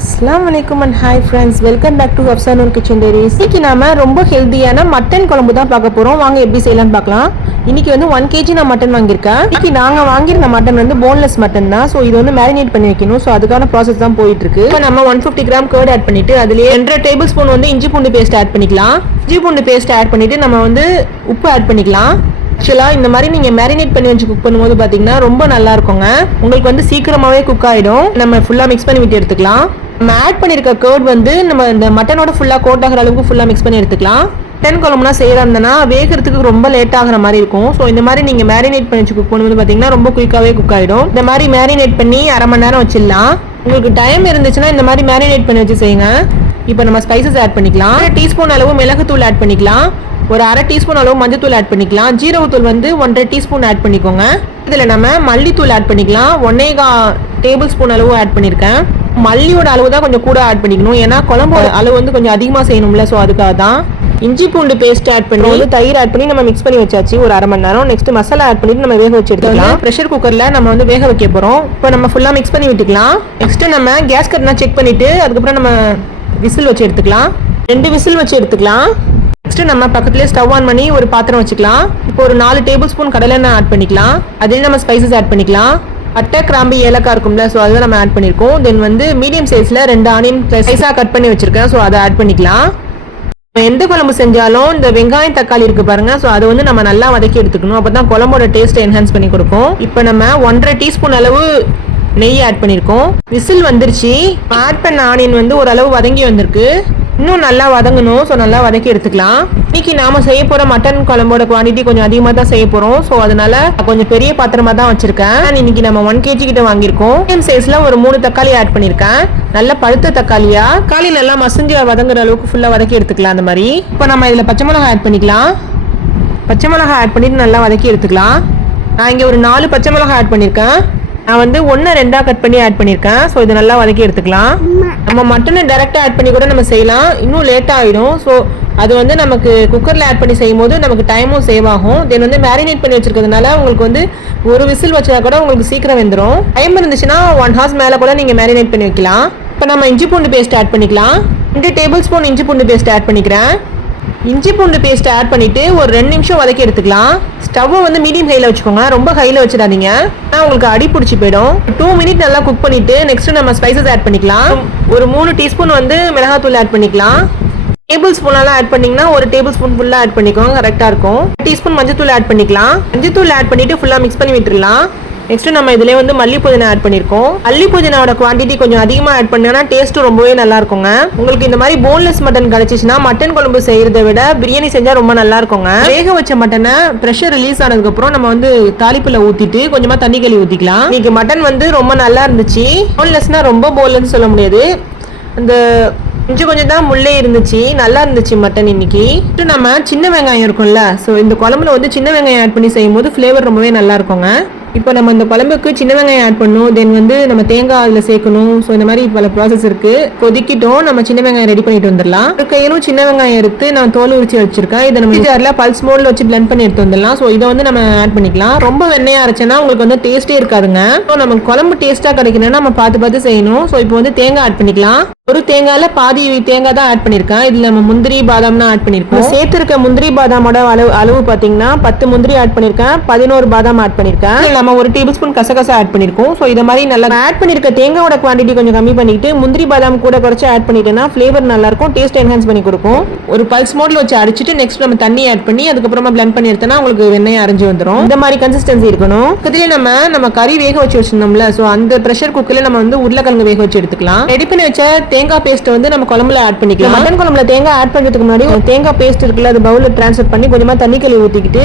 அஸ்லாம் வலைக்கும் and hi friends welcome back to Afsanoor kitchen diaries இன்னைக்கு நாம ரொம்ப ஹெல்த்தியான மட்டன் குழம்பு தான் பார்க்க போறோம். வாங்க எப்படி செய்யலாம்னு பார்க்கலாம். இன்னைக்கு வந்து ஒன் கேஜி நான் மட்டன் வாங்கியிருக்கேன். இன்னைக்கு நாங்க வாங்கியிருந்த மட்டன் வந்து போன்லெஸ் மட்டன் தான். ஸோ இது வந்து மேரினேட் பண்ணி வைக்கணும். ஸோ அதுக்கான ப்ராசஸ் தான் போயிட்டு இருக்கு இப்போ நம்ம one fifty gram curd add பண்ணிட்டு அதுலேயே ரெண்டரை டேபிள் ஸ்பூன் வந்து இஞ்சி பூண்டு பேஸ்ட் ஆட் பண்ணிக்கலாம். இஞ்சி பூண்டு பேஸ்ட் ஆட் பண்ணிட்டு நம்ம வந்து உப்பு ஆட் பண்ணிக்கலாம். ஆக்சுவலாக இந்த மாதிரி நீங்கள் மேரினேட் பண்ணி வச்சு குக் பண்ணும்போது பார்த்தீங்கன்னா ரொம்ப நல்லா இருக்குங்க. உங்களுக்கு வந்து சீக்கிரமாகவே குக் ஆகிடும் நம்ம ஃபுல்லாக மிக்ஸ் பண்ணி விட்டு எடுத்துக்கலாம். நம்ம ஆட் பண்ணியிருக்க கேர்ட் வந்து நம்ம இந்த மட்டனோட ஃபுல்லாக கோட் ஆகிற அளவுக்கு ஃபுல்லாக மிக்ஸ் பண்ணி எடுத்துக்கலாம். மட்டன் குழம்புனா இருந்தனா வேகிறதுக்கு ரொம்ப லேட் ஆகிற மாதிரி இருக்கும். ஸோ இந்த மாதிரி நீங்கள் மேரினேட் பண்ணி வச்சு குக் பண்ணும்போது பார்த்தீங்கன்னா ரொம்ப குயிக்காகவே குக் ஆகிடும் இந்த மாதிரி மேரினேட் பண்ணி அரை மணி நேரம் வச்சிடலாம். உங்களுக்கு டைம் இருந்துச்சுன்னா இந்த மாதிரி மேரினேட் பண்ணி வச்சு செய்யுங்க. இப்போ நம்ம ஸ்பைசஸ் ஆட் பண்ணிக்கலாம். டீஸ்பூன் அளவு மிளகுத்தூள் ஆட் பண்ணிக்கலாம். ஒரு அரை டீஸ்பூன் அளவு மஞ்சத்தூள் ஆட் பண்ணிக்கலாம். ஜீரகத்தூள் வந்து ஒன்றரை டீஸ்பூன் ஆட் பண்ணிக்கோங்க. இதில் நம்ம மல்லித்தூள் ஆட் பண்ணிக்கலாம். ஒன்னேகா டேபிள் ஸ்பூன் அளவு ஆட் பண்ணியிருக்கேன் மல்லியோட அளவு தான் கொஞ்சம் கூட ஆட் பண்ணிக்கணும். ஏன்னா குழம்போட அளவு வந்து கொஞ்சம் அதிகமாக செய்யணும்ல ஸோ அதுக்காக தான் இஞ்சி பூண்டு பேஸ்ட் ஆட் பண்ணி வந்து தயிர் ஆட் பண்ணி நம்ம மிக்ஸ் பண்ணி வச்சாச்சு. ஒரு அரை மணி நேரம். நெக்ஸ்ட் மசாலா ஆட் பண்ணிட்டு நம்ம வேக வச்சு எடுத்துக்கலாம். ப்ரெஷர் குக்கரில் நம்ம வந்து வேக வைக்க போகிறோம் இப்போ நம்ம ஃபுல்லாக மிக்ஸ் பண்ணி விட்டுக்கலாம். நெக்ஸ்ட் நம்ம கேஸ் கட்னா செக் பண்ணிட்டு அதுக்கப்புறம் நம்ம விசில் வச்சு எடுத்துக்கலாம். ரெண்டு விசில் வச்சு எடுத்துக்கலாம். நெக்ஸ்ட் நம்ம பக்கத்துலேயே ஸ்டவ் ஆன் பண்ணி ஒரு பாத்திரம் வச்சுக்கலாம். இப்போ ஒரு நாலு டேபிள் ஸ்பூன் கடலெண்ணெய் ஆட் பண்ணிக்கலாம். அதிலே நம்ம ஸ்பைசஸ் ஆட் பண்ணிக்கலாம். அட்டை கிராம்பு ஏலக்காய் இருக்கும்ல ஸோ அதை நம்ம ஆட் பண்ணியிருக்கோம் தென் வந்து மீடியம் சைஸில் ரெண்டு ஆனியன் சைஸாக கட் பண்ணி வச்சுருக்கேன். ஸோ அதை ஆட் பண்ணிக்கலாம். நம்ம எந்த குழம்பு செஞ்சாலும் இந்த வெங்காயம் தக்காளி இருக்குது பாருங்கள் ஸோ அதை வந்து நம்ம நல்லா வதக்கி எடுத்துக்கணும். அப்போ தான் குழம்போட டேஸ்ட்டை என்ஹான்ஸ் பண்ணி கொடுக்கும். இப்போ நம்ம ஒன்றரை டீஸ்பூன் அளவு நெய் ஆட் பண்ணியிருக்கோம் விசில் வந்துருச்சு. ஆட் பண்ண ஆனியன் வந்து ஓரளவு வதங்கி வந்திருக்கு. இன்னும் நல்லா வதங்கணும். ஸோ நல்லா வதக்கி எடுத்துக்கலாம். இன்னைக்கு நாம செய்ய போற மட்டன் குழம்போட குவான்டிட்டி கொஞ்சம் அதிகமாக தான் செய்ய போறோம். ஸோ அதனால கொஞ்சம் பெரிய பாத்திரமா தான் வச்சிருக்கேன். இன்னைக்கு நம்ம ஒன் கேஜி கிட்ட வாங்கியிருக்கோம். மீடியம் சைஸ்ல ஒரு மூணு தக்காளி ஆட் பண்ணியிருக்கேன். நல்ல பழுத்த தக்காளியா? தக்காளி நல்லா மசிஞ்சு வதங்குற அளவுக்கு ஃபுல்லா வதக்கி எடுத்துக்கலாம் அந்த மாதிரி. இப்போ நம்ம இதுல பச்சை மிளகாய் ஆட் பண்ணிக்கலாம். பச்சை மிளகாய் ஆட் பண்ணிட்டு நல்லா வதக்கி எடுத்துக்கலாம். நான் இங்கே ஒரு நாலு பச்சை மிளகாய் ஆட் பண்ணியிருக்கேன். நான் வந்து ஒன்று ரெண்டாக கட் பண்ணி ஆட் பண்ணியிருக்கேன் ஸோ இது நல்லா வதக்கி எடுத்துக்கலாம். நம்ம மட்டனை டேரெக்டாக ஆட் பண்ணி கூட நம்ம செய்யலாம். இன்னும் லேட் ஆகிடும் ஸோ அது வந்து நமக்கு குக்கரில் ஆட் பண்ணி செய்யும் போது நமக்கு டைமும் சேவ் ஆகும். தென் வந்து மேரினேட் பண்ணி வச்சிருக்கிறதுனால உங்களுக்கு வந்து ஒரு விசில் வச்சா கூட உங்களுக்கு சீக்கிரம் வெந்துடும் டைம் இருந்துச்சுன்னா ஒன் ஹார்ஸ் மேலே கூட நீங்கள் மேரினேட் பண்ணி வைக்கலாம். இப்போ நம்ம இஞ்சி பூண்டு பேஸ்ட் ஆட் பண்ணிக்கலாம். ரெண்டு டேபிள் ஸ்பூன் இஞ்சி பூண்டு பேஸ்ட் ஆட் பண்ணிக்கிறேன். இஞ்சி பூண்டு பேஸ்ட் ஆட் பண்ணிவிட்டு ஒரு ரெண்டு நிமிஷம் வதக்கி எடுத்துக்கலாம். ஸ்டவ்வை வந்து மீடியம் ஹையில் வச்சுக்கோங்க. ரொம்ப ஹையில் வச்சிடாதீங்க. ஆனால் உங்களுக்கு அடி பிடிச்சி போயிடும். டூ மினிட் நல்லா குக் பண்ணிவிட்டு நெக்ஸ்ட்டு நம்ம ஸ்பைசஸ் ஆட் பண்ணிக்கலாம். ஒரு மூணு டீஸ்பூன் வந்து மிளகாத்தூள் ஆட் பண்ணிக்கலாம். டேபிள் ஸ்பூனெல்லாம் ஆட் பண்ணிங்கன்னா ஒரு டேபிள் ஸ்பூன் ஃபுல்லாக ஆட் பண்ணிக்கோங்க. கரெக்டாக இருக்கும். டீஸ்பூன் மஞ்சத்தூள் ஆட் பண்ணிக்கலாம். மஞ்சத்தூள் ஆட் பண்ணிட்டு ஃபுல்லாக மிக்ஸ் பண்ணி விட்டுடலாம் நெக்ஸ்ட் நம்ம இதுலேயே வந்து மல்லி புதினா ஆட் பண்ணியிருக்கோம் மல்லி புதினாவோட குவான்டிட்டி கொஞ்சம் அதிகமாக ஆட் பண்ணா டேஸ்ட் ரொம்பவே நல்லா இருக்குங்க. உங்களுக்கு இந்த மாதிரி போன்லெஸ் மட்டன் கிடைச்சிச்சுன்னா மட்டன் குழம்பு செய்யறதை விட பிரியாணி செஞ்சா ரொம்ப நல்லா இருக்குங்க. வேக வச்ச மட்டனை ப்ரெஷர் ரிலீஸ் ஆனதுக்கு அப்புறம் நம்ம வந்து தாளிப்புல ஊத்திட்டு கொஞ்சமா தண்ணி கழுவி ஊத்திக்கலாம். இன்னைக்கு மட்டன் வந்து ரொம்ப நல்லா இருந்துச்சு. போன்லெஸ்னா ரொம்ப போன்லெஸ் சொல்ல முடியாது. அந்த கொஞ்சம் கொஞ்சம் தான் முள்ளே இருந்துச்சு. நல்லா இருந்துச்சு மட்டன் இன்னைக்கு. நம்ம சின்ன வெங்காயம் இருக்கும்ல. ஸோ இந்த குழம்புல வந்து சின்ன வெங்காயம் ஆட் பண்ணி செய்யும் போது ஃப்ளேவர் ரொம்பவே நல்லா இருக்குங்க. இப்போ நம்ம இந்த குழம்புக்கு சின்ன வெங்காயம் ஆட் பண்ணணும். தென் வந்து நம்ம தேங்காய் அதில் சேர்க்கணும். ஸோ இந்த மாதிரி பல ப்ராசஸ் இருக்கு. கொதிக்கிட்டோம். நம்ம சின்ன வெங்காயம் ரெடி பண்ணிட்டு வந்துடலாம். ஒரு கையிலும் சின்ன வெங்காயம் எடுத்து நான் தோல் உரிச்சு வச்சிருக்கேன். இதை நம்ம ஜாரில் பல்ஸ் மோடில் வச்சு பிளெண்ட் பண்ணி எடுத்து வந்துடலாம். ஸோ இதை வந்து நம்ம ஆட் பண்ணிக்கலாம். ரொம்ப வெண்ணையா அரைச்சேன்னா உங்களுக்கு வந்து டேஸ்டே இருக்காதுங்க. ஸோ நம்ம குழம்பு டேஸ்ட்டாக கிடைக்கணும்னா நம்ம பார்த்து பார்த்து செய்யணும். ஸோ இப்போ வந்து தேங்காய் ஆட் பண்ணிக்கலாம். ஒரு தேங்காயில் பாதி தேங்காய் தான் ஆட் பண்ணியிருக்கேன் இதில் நம்ம முந்திரி பாதாம் தான் ஆட் பண்ணிருக்கோம் சேர்த்துருக்க முந்திரி பாதாமோட அளவு அளவு பார்த்தீங்கன்னா பத்து முந்திரி ஆட் பண்ணியிருக்கேன் பதினோரு பாதாம் ஆட் பண்ணியிருக்கேன் நம்ம ஒரு டேபிள் ஸ்பூன் கசகசா ஆட் பண்ணிருக்கோம். ஸோ இதை மாதிரி நல்லா ஆட் பண்ணிருக்க தேங்காயோட குவான்டிட்டி கொஞ்சம் கம்மி பண்ணிட்டு முந்திரி பாதாம் கூட குறைச்சு ஆட் பண்ணிட்டேன்னா ஃப்ளேவர் நல்லா இருக்கும் டேஸ்ட் என்ஹான்ஸ் பண்ணி கொடுக்கும். ஒரு பல்ஸ் மோட்ல வச்சு அடிச்சுட்டு நெக்ஸ்ட் நம்ம தண்ணி ஆட் பண்ணி அதுக்கப்புறமா பிளெண்ட் பண்ணி எடுத்தனா உங்களுக்கு வெண்ணெய் அரைஞ்சு வந்துடும் இந்த மாதிரி கன்சிஸ்டன்சி இருக்கணும். இதுலேயே நம்ம நம்ம கறி வேக வச்சு வச்சிருந்தோம்ல ஸோ அந்த ப்ரெஷர் குக்கர்ல நம்ம வந்து உருளைக்கிழங்கு வேக வச்சு எடுத்துக்கலாம். ரெடி பண்ணி வச்ச தேங்காய் பேஸ்ட் வந்து நம்ம குழம்புல ஆட் பண்ணிக்கலாம். மட்டன் குழம்புல தேங்காய் ஆட் பண்ணுறதுக்கு முன்னாடி ஒரு தேங்காய் பேஸ்ட் இருக்குல்ல அது பவுல்ல ட்ரான்ஸ்ஃபர் பண்ணி கொஞ்சமா தண்ணி கழுவி ஊத்திக்கிட்டு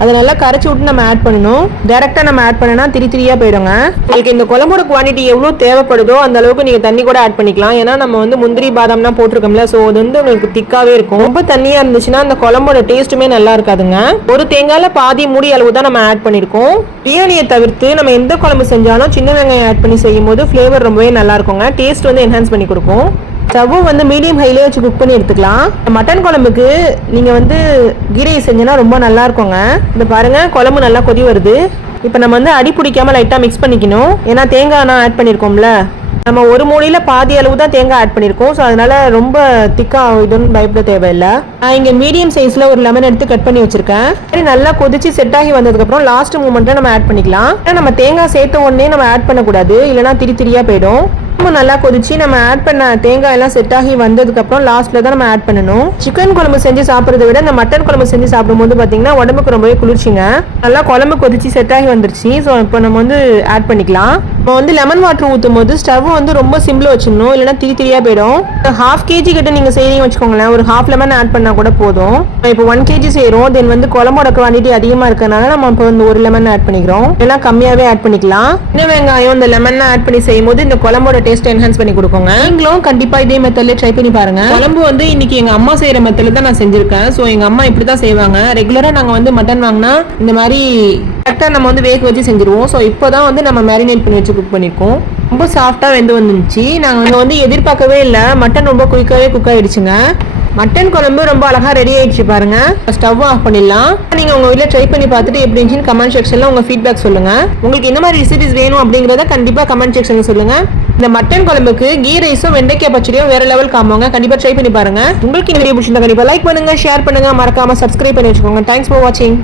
அதை நல்லா கரைச்சி விட்டு நம்ம ஆட் பண்ணணும். டேரெக்டாக நம்ம ஆட் பண்ணனா திரி திரியாக போயிடுங்க. உங்களுக்கு இந்த குழம்போட குவான்டிட்டி எவ்வளோ தேவைப்படுதோ அந்த அளவுக்கு நீங்கள் தண்ணி கூட ஆட் பண்ணிக்கலாம். ஏன்னா நம்ம வந்து முந்திரி பாதாம்லாம் போட்டிருக்கோம்ல ஸோ அது வந்து உங்களுக்கு திக்காகவே இருக்கும். ரொம்ப தண்ணியாக இருந்துச்சுன்னா அந்த குழம்போட டேஸ்ட்டுமே நல்லா இருக்காதுங்க. ஒரு தேங்காயில் பாதி மூடி அளவு தான் நம்ம ஆட் பண்ணியிருக்கோம் பிரியாணியை தவிர்த்து நம்ம எந்த குழம்பு செஞ்சாலும் சின்ன வெங்காயம் ஆட் பண்ணி செய்யும் போது ரொம்பவே நல்லா இருக்குங்க. டேஸ்ட் வந்து என்ஹான்ஸ் பண்ணி கொடுக்கும். ஸ்டவ்வும் வந்து மீடியம் ஹைலே வச்சு குக் பண்ணி எடுத்துக்கலாம். மட்டன் குழம்புக்கு நீங்கள் வந்து கீரை செஞ்சீங்கன்னா ரொம்ப நல்லா இருக்குங்க. இந்த பாருங்க குழம்பு நல்லா கொதி வருது. இப்போ நம்ம வந்து அடி பிடிக்காமல் லைட்டாக மிக்ஸ் பண்ணிக்கணும். ஏன்னா தேங்காய் நான் ஆட் பண்ணியிருக்கோம்ல நம்ம ஒரு மூலையில் பாதி அளவு தான் தேங்காய் ஆட் பண்ணியிருக்கோம் ஸோ அதனால் ரொம்ப திக்காக இதுன்னு பயப்பட தேவையில்லை. நான் இங்கே மீடியம் சைஸில் ஒரு லெமன் எடுத்து கட் பண்ணி வச்சுருக்கேன். சரி நல்லா கொதிச்சு செட் ஆகி வந்ததுக்கப்புறம் லாஸ்ட் மூமெண்ட்டில் நம்ம ஆட் பண்ணிக்கலாம். ஏன்னா நம்ம தேங்காய் சேர்த்த உடனே நம்ம ஆட் பண்ணக்கூடாது. இல்லைனா திரி திரியாக போயிடும். ரொம்ப நல்லா கொதிச்சு நம்ம ஆட் பண்ண தேங்காய் எல்லாம் செட் ஆகி வந்ததுக்கு அப்புறம் லாஸ்ட்ல தான் நம்ம ஆட் பண்ணணும். சிக்கன் குழம்பு செஞ்சு சாப்பிட்றத விட இந்த மட்டன் குழம்பு செஞ்சு சாப்பிடும்போது பார்த்தீங்கன்னா உடம்புக்கு ரொம்பவே குளிர்ச்சிங்க. நல்லா குழம்பு கொதிச்சு செட் ஆகி வந்துருச்சு. ஸோ இப்போ நம்ம வந்து ஆட் பண்ணிக்கலாம். நம்ம வந்து லெமன் வாட்டர் ஊற்றும் போது ஸ்டவ் வந்து ரொம்ப சிம்பிள் வச்சிடணும். இல்லைன்னா திரி திரியாக போயிடும். ஹாஃப் கேஜி கிட்ட நீங்கள் செய்கிறீங்க வச்சுக்கோங்களேன். ஒரு ஹாஃப் லெமன் ஆட் பண்ணால் கூட போதும். இப்போ ஒன் கேஜி செய்கிறோம் தென் வந்து குழம்போட குவான்டிட்டி அதிகமாக இருக்கிறனால நம்ம இப்போ வந்து ஒரு லெமன் ஆட் பண்ணிக்கிறோம். இல்லைனா கம்மியாகவே ஆட் பண்ணிக்கலாம். இன்னும் வெங்காயம் இந்த லெமன் ஆட் பண்ணி செய்யும் போது இந்த குழம்போட டேஸ்ட் என்ஹான்ஸ் பண்ணி கொடுக்குங்க. நீங்களும் கண்டிப்பாக இதே மெத்தட்ல ட்ரை பண்ணி பாருங்க. குழம்பு வந்து இன்னைக்கு எங்கள் அம்மா செய்கிற மெத்தடில் தான் நான் செஞ்சிருக்கேன். ஸோ எங்கள் அம்மா இப்படி தான் செய்வாங்க ரெகுலராக நாங்கள் வந்து மட்டன் வாங்கினா இந்த மாதிரி கரெக்டாக நம்ம வந்து வேக வச்சு செஞ்சுருவோம். ஸோ இப்போ தான் வந்து நம்ம மேரினேட் பண்ணி வச்சு குக் பண்ணியிருக்கோம் ரொம்ப சாஃப்டாக வெந்து வந்துருந்துச்சு. நாங்கள் வந்து எதிர்பார்க்கவே இல்லை. மட்டன் ரொம்ப குயிக்காகவே குக் ஆகிடுச்சுங்க மட்டன் குழம்பு ரொம்ப அழகாக ரெடி ஆயிடுச்சு பாருங்க. ஸ்டவ் ஆஃப் பண்ணிடலாம். நீங்கள் உங்கள் வீட்டில் ட்ரை பண்ணி பார்த்துட்டு எப்படி இருந்துச்சுன்னு கமெண்ட் செக்ஷனில் உங்கள் ஃபீட்பேக் சொல்லுங்கள் உங்களுக்கு என்ன மாதிரி ரெசிபிஸ் வேணும் அப்படிங்கிறத கண்டிப்பாக கமெண்ட் செக்ஷனில் சொல்லுங்கள் இந்த மட்டன் குழம்புக்கு கீ ரைஸும் வெண்டைக்காய் பச்சடியும் வேற லெவல் காம்போங்க கண்டிப்பாக ட்ரை பண்ணி பாருங்க. உங்களுக்கு இந்த வீடியோ பிடிச்சிருந்தா கண்டிப்பாக லைக் பண்ணுங்க ஷேர் பண்ணுங்க. மறக்காம சப்ஸ்கிரைப் பண்ணி வச்சுக்கோங்க. தேங்க்ஸ் ஃபார் வாட்சிங்